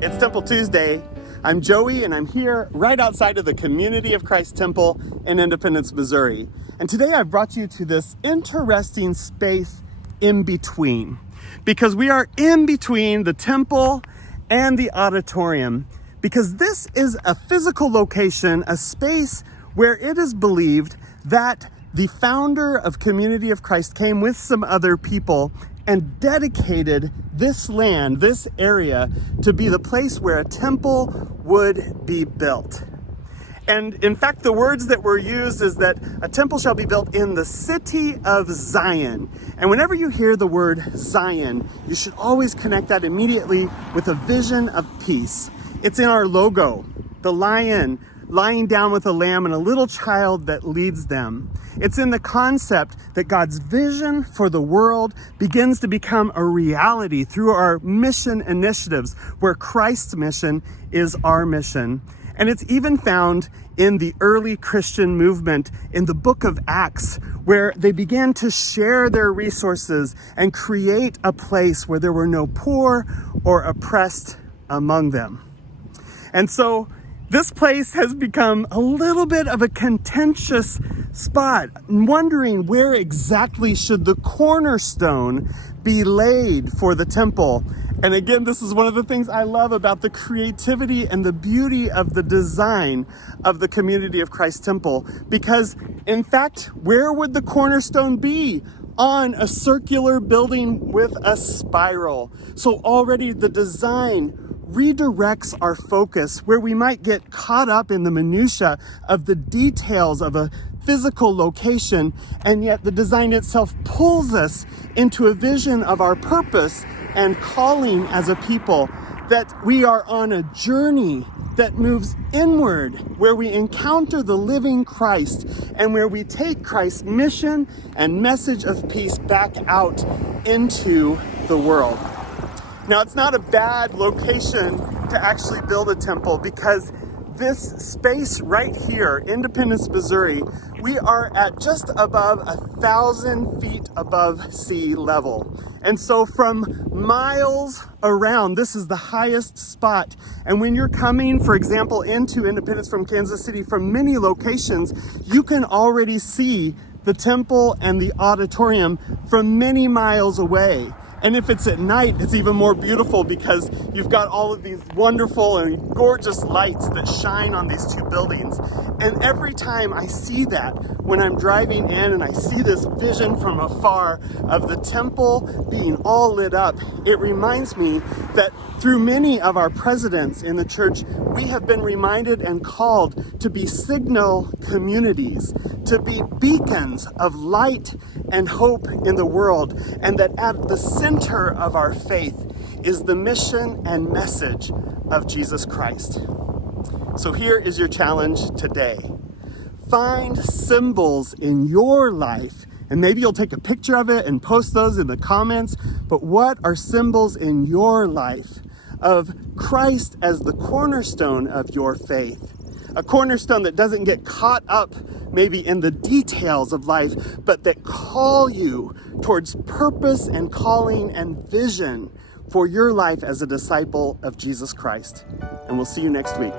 It's Temple Tuesday. I'm Joey, and I'm here right outside of the Community of Christ Temple in Independence, Missouri. And today I've brought you to this interesting space in between, because we are in between the temple and the auditorium, because this is a physical location, a space where it is believed that the founder of Community of Christ came with some other people and dedicated this land, this area, to be the place where a temple would be built. And in fact, the words that were used is that a temple shall be built in the city of Zion. And whenever you hear the word Zion, you should always connect that immediately with a vision of peace. It's in our logo, the lion lying down with a lamb and a little child that leads them. It's in the concept that God's vision for the world begins to become a reality through our mission initiatives, where Christ's mission is our mission. And it's even found in the early Christian movement in the book of Acts, where they began to share their resources and create a place where there were no poor or oppressed among them. And so this place has become a little bit of a contentious spot, wondering where exactly should the cornerstone be laid for the temple. And again, this is one of the things I love about the creativity and the beauty of the design of the Community of Christ Temple, because in fact, where would the cornerstone be? On a circular building with a spiral. So already the design redirects our focus, where we might get caught up in the minutia of the details of a physical location, and yet the design itself pulls us into a vision of our purpose and calling as a people, that we are on a journey that moves inward, where we encounter the living Christ and where we take Christ's mission and message of peace back out into the world. Now, it's not a bad location to actually build a temple, because this space right here, Independence, Missouri, we are at just above 1,000 feet above sea level. And so from miles around, this is the highest spot. And when you're coming, for example, into Independence from Kansas City, from many locations, you can already see the temple and the auditorium from many miles away. And if it's at night, it's even more beautiful, because you've got all of these wonderful and gorgeous lights that shine on these two buildings. And every time I see that, when I'm driving in and I see this vision from afar of the temple being all lit up, it reminds me that through many of our presidents in the church, we have been reminded and called to be signal communities, to be beacons of light and hope in the world, and that at the center of our faith is the mission and message of Jesus Christ. So here is your challenge today. Find symbols in your life, and maybe you'll take a picture of it and post those in the comments, but what are symbols in your life of Christ as the cornerstone of your faith? A cornerstone that doesn't get caught up maybe in the details of life, but that call you towards purpose and calling and vision for your life as a disciple of Jesus Christ. And we'll see you next week.